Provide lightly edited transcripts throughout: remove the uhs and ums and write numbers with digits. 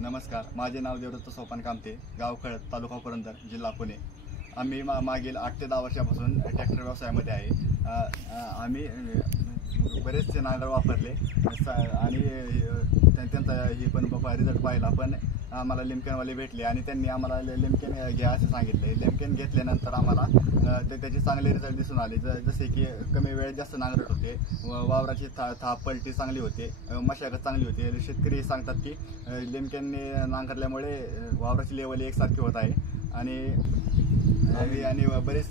नमस्कार, माझे नाव देवदत्त सोपान कामते, गाव खळद, तालुका पुरंदर, जिल्हा पुणे। आम्ही मागील 8 ते 10 वर्षापासून ट्रॅक्टर व्यवसायामध्ये आहे। आम्ही बरेचसे नांगर वापरले आणि त्यांचा ही पण रिझल्ट पाहिला, पण आम्हाला लिमकेनवाले भेटले आणि त्यांनी आम्हाला लिमकेन घ्या असे सांगितले। लिमकेन घेतल्यानंतर आम्हाला त्याचे चांगले रिझल्ट दिसून आले, जसे की कमी वेळेत जास्त नांगरट होते, वावराची थाप पलटी चांगली होते, मशागत चांगली होते। शेतकरी सांगतात की लिमकेनने नांगरल्यामुळे वावराची लेवल एकसारखी होत आहे आणि बरेच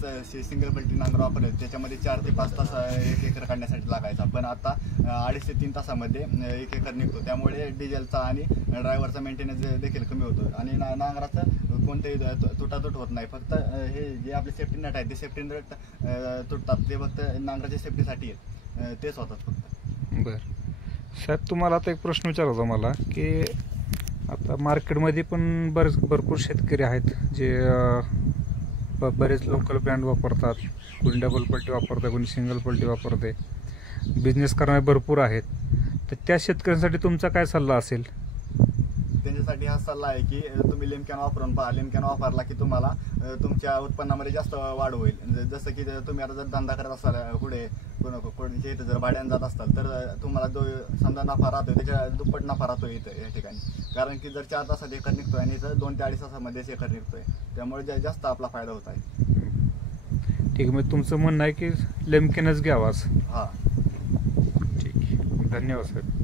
सिंगल पलटी नांगर वापरले, त्याच्यामध्ये 4 ते 5 तास 1 एकर काढण्यासाठी लागायचा, पण आता 2.5 ते 3 तासामध्ये 1 एकर निघतो। त्यामुळे डिझेलचा आणि ड्रायव्हरचा मेंटेनन्स देखील कमी होतो आणि नांगराचं कोणतेही तुटातूट होत नाही। फक्त हे जे आपले सेफ्टी नट आहेत ते सेफ्टी नट तुटतात, ते फक्त नांगराच्या सेफ्टीसाठी तेच होतात फक्त। बरं साहेब, तुम्हाला आता एक प्रश्न विचारायचा मला की आता मार्केटमध्ये पण भरपूर शेतकरी आहेत जे बरेच लोकल ब्रँड वापरतात, कोणी डबल पलटी वापरतात, कोणी सिंगल पलटी वापरते, बिझनेस करणारे भरपूर आहेत। तर त्या शेतकऱ्यांसाठी तुमचा काय सल्ला असेल? त्यांच्यासाठी हा सल्ला आहे की तुम्ही लिमकॅन वापरून पहा। लिमकॅन वापरला की तुम्हाला तुमच्या उत्पन्नामध्ये जास्त वाढ होईल। जसं की तुम्ही आता जर धंदा करत असाल, पुढे कोणाच्या इथं जर भाड्यानं जात असाल तर तुम्हाला जो समजा नफा राहतो त्याच्या दुप्पट नफा राहतो इथं या ठिकाणी, कारण की जर 4 तासात एकर निघतोय आणि इथं 2 ते 2.5 तासामध्येच एकर निघतोय, त्यामुळे जास्त आपला फायदा होत आहे। ठीक आहे, मग तुमचं म्हणणं आहे की लिमकेनच घ्यावाच? हां, ठीक आहे, धन्यवाद साहेब।